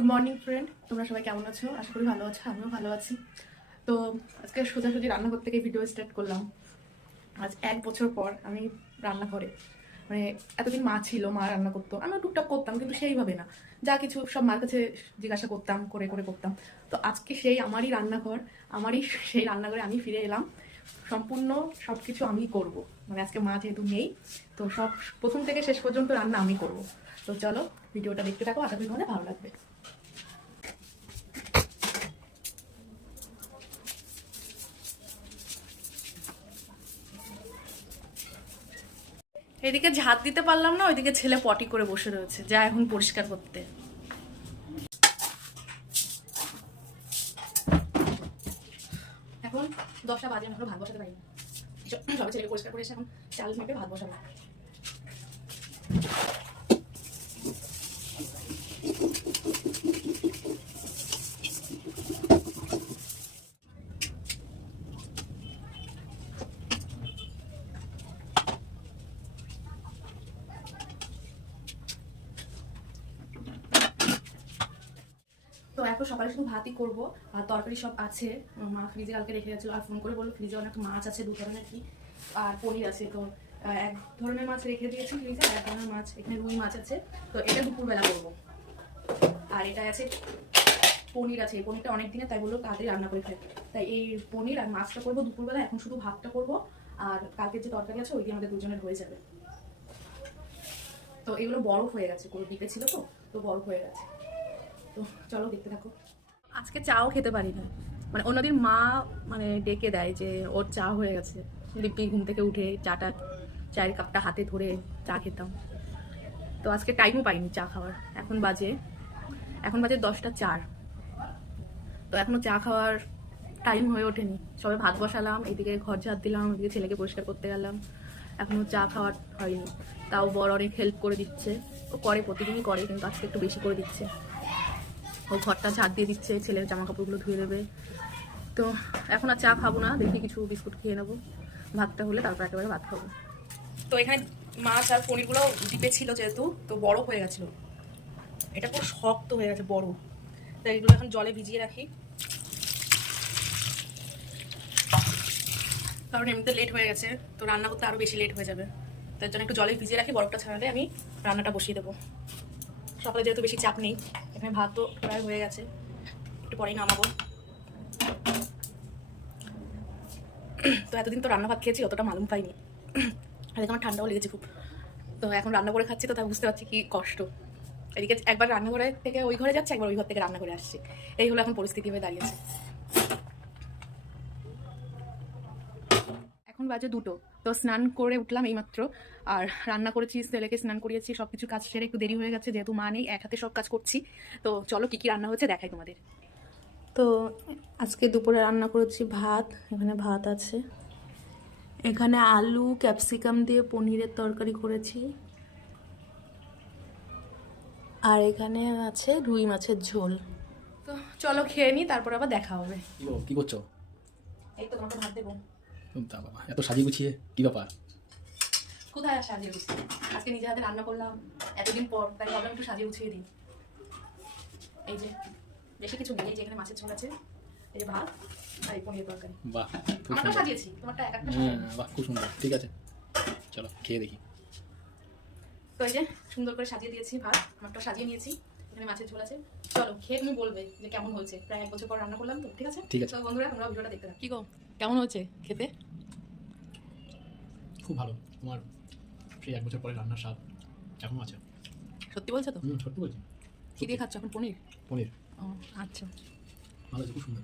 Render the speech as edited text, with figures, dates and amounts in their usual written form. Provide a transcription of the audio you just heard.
Good morning friend, তোমরা সবাই কেমন আছো? আশা করি ভালো আছো, আমিও ভালো আছি। তো আজকে সোজাসুজি রান্নাঘর থেকে ভিডিও স্টার্ট করলাম। আজ 1 বছর পর আমি রান্না করে, মানে এতদিন মা ছিল, মা রান্না করতো, আমি টুকটাক করতাম কিন্তু সেইভাবে না, যা কিছু সব মার কাছে জিজ্ঞাসা করতাম, করে করে করতাম। তো আজকে সেই আমারই রান্নাঘর, আমারই সেই রান্নাঘরে আমি ফিরে এলাম। সম্পূর্ণ সব কিছু আমি করব, মানে আজকে মা যেহেতু নেই, তো সব প্রথম থেকে শেষ পর্যন্ত রান্না আমি করব। তো চলো ভিডিওটা দেখতে থাকো, আশা করি তোমাদের ভালো লাগবে। এদিকে ঝাঁট দিতে পারলাম না, ওইদিকে ছেলে পটি করে বসে রয়েছে, যা এখন পরিষ্কার করতে। এখন 10টা বাজে, আমি ভাত বসাতে পারিনি। সবাই ছেলেকে পরিষ্কার করে এসে এখন চাল মেপে ভাত বসাবো। তো এখন সকালে শুধু ভাতই করবো, আর তরকারি সব আছে। মা ফ্রিজে কালকে রেখে গেছিলো, আর ফোন করে বললো ফ্রিজে অনেক মাছ আছে, 2 ধরনের কি, আর পনির আছে। তো এক ধরনের মাছ রেখে দিয়েছি ফ্রিজে, আর এক ধরনের মাছ, এখানে রুই মাছ আছে, তো এটা দুপুরবেলা করবো। আর এটা আছে পনির আছে, এই পনিরটা অনেক দিনে, তাই বললো তাড়াতাড়ি রান্না করে খাই, তাই এই পনির আর মাছটা করবো দুপুরবেলা। এখন শুধু ভাতটা করবো, আর কালকের যে তরকারি আছে ওই দিয়ে আমাদের দুজনের হয়ে যাবে। তো এগুলো বরফ হয়ে গেছে, কোনো ডিপে ছিল তো বরফ হয়ে গেছে। তো চলো দেখতে থাকো। আজকে চাও খেতে পারি না, মানে অন্যদিন মা মানে ডেকে দেয় যে ওর চা হয়ে গেছে, লিপি ঘুম থেকে উঠে চায়ের কাপটা হাতে ধরে চা খেতাম। তো আজকে টাইমও পাইনি চা খাওয়ার। এখন বাজে 10টা 4। তো এখনো চা খাওয়ার টাইম হয়ে ওঠেনি। সবে ভাত বসালাম, এদিকে ঘর ঝাড় দিলাম, এদিকে ছেলেকে পরিষ্কার করতে গেলাম, এখনো চা খাওয়ার হয়নি। তাও বর অনেক হেল্প করে দিচ্ছে, ও করে, প্রতিদিনই করে, কিন্তু আজকে একটু বেশি করে দিচ্ছে। ও ঘরটা ঝাড় দিয়ে দিচ্ছে, ছেলের জামা কাপড়গুলো ধুয়ে দেবে। তো এখন আর চা খাবো না, দেখি কিছু বিস্কুট খেয়ে নেবো, ভাতটা হলে তারপর একেবারে ভাত খাবো। তো এখানে মাছ আর পনিরগুলো ডিপে ছিল যেহেতু, তো বরফ হয়ে গেছিলো, এটা পুরো শক্ত হয়ে গেছে বরফ। তাই এগুলো এখন জলে ভিজিয়ে রাখি, কারণ এমনিতে লেট হয়ে গেছে, তো রান্না করতে আরও বেশি লেট হয়ে যাবে। তার জন্য একটু জলে ভিজিয়ে রাখি, বরফটা ছাড়ালে আমি রান্নাটা বসিয়ে দেবো। সকালে যেহেতু বেশি চাপ নেই, এখানে ভাত তো প্রায় হয়ে গেছে, একটু পরেই নামাবো। তো এতদিন তো রান্না ভাত খেয়েছি, অতটা মালুম পাইনি, আর আমার ঠান্ডাও লেগেছে খুব। তো এখন রান্না করে খাচ্ছি, তো তাই বুঝতে পারছি কি কষ্ট। এদিকে একবার রান্নাঘরে থেকে ওই ঘরে যাচ্ছে, একবার ওই ঘর থেকে রান্না করে আসছে, এই হলো এখন পরিস্থিতি হয়ে দাঁড়িয়েছে। এখন বাজে 2টো, তো স্নান করে উঠলাম এইমাত্র, আর রান্না করেছি, ছেলেকে স্নান করিয়েছি, সবকিছু কাজ সেরে একটু দেরি হয়ে গেছে, যেহেতু মা নেই, এক হাতে সব কাজ করছি। তো চলো কি কি রান্না হয়েছে দেখাই তোমাদের। তো আজকে দুপুরে রান্না করেছি ভাত, এখানে ভাত আছে, এখানে আলু ক্যাপসিকাম দিয়ে পনিরের তরকারি করেছি, আর এখানে আছে রুই মাছের ঝোল। তো চলো খেয়ে নিই, তারপর আবার দেখা হবে। কি করছো? এই তো তোমাকে ভাত দেবো। তা বাবা, এত সাজিয়ে গুছিয়ে কি ব্যাপার? কোথায় আর সাজিয়ে গুছিয়ে, আজকে নিজে হাতে রান্না করলাম এতদিন পর, তাই ভাবলাম একটু সাজিয়ে গুছিয়ে দিই। এই যে বেশি কিছু নেই, যেখানে মাছের ঝোল আছে, এই যে ভাত আর এই পনিরের তরকারি। বাহ, খুব আমারটা সুন্দর। সাজিয়েছি, তোমারটা এক একটা। হ্যাঁ, বাহ, খুব সুন্দর। ঠিক আছে, চলো খেয়ে দেখি। তো এই যে সুন্দর করে সাজিয়ে দিয়েছি ভাত, আমারটা সাজিয়ে নিয়েছি, এখানে মাছের ঝোল আছে। চলো খেয়ে তুমি বলবে যে কেমন হয়েছে, প্রায় 1 বছর পর রান্না করলাম তো, ঠিক আছে? ঠিক আছে। তো বন্ধুরা তোমরা ভিডিওটা দেখতে থাকো। কি গো, কেমন হয়েছে খেতে? খুব ভালো। তোমার সেই 1 বছর পরে রান্নার স্বাদ এখনো আছে। সত্যি বলছো তো? সত্যি বলছি। কি দিয়ে খাচ্ছ এখন? পনির? পনির ও আচ্ছা, ভালো আছে, খুব সুন্দর।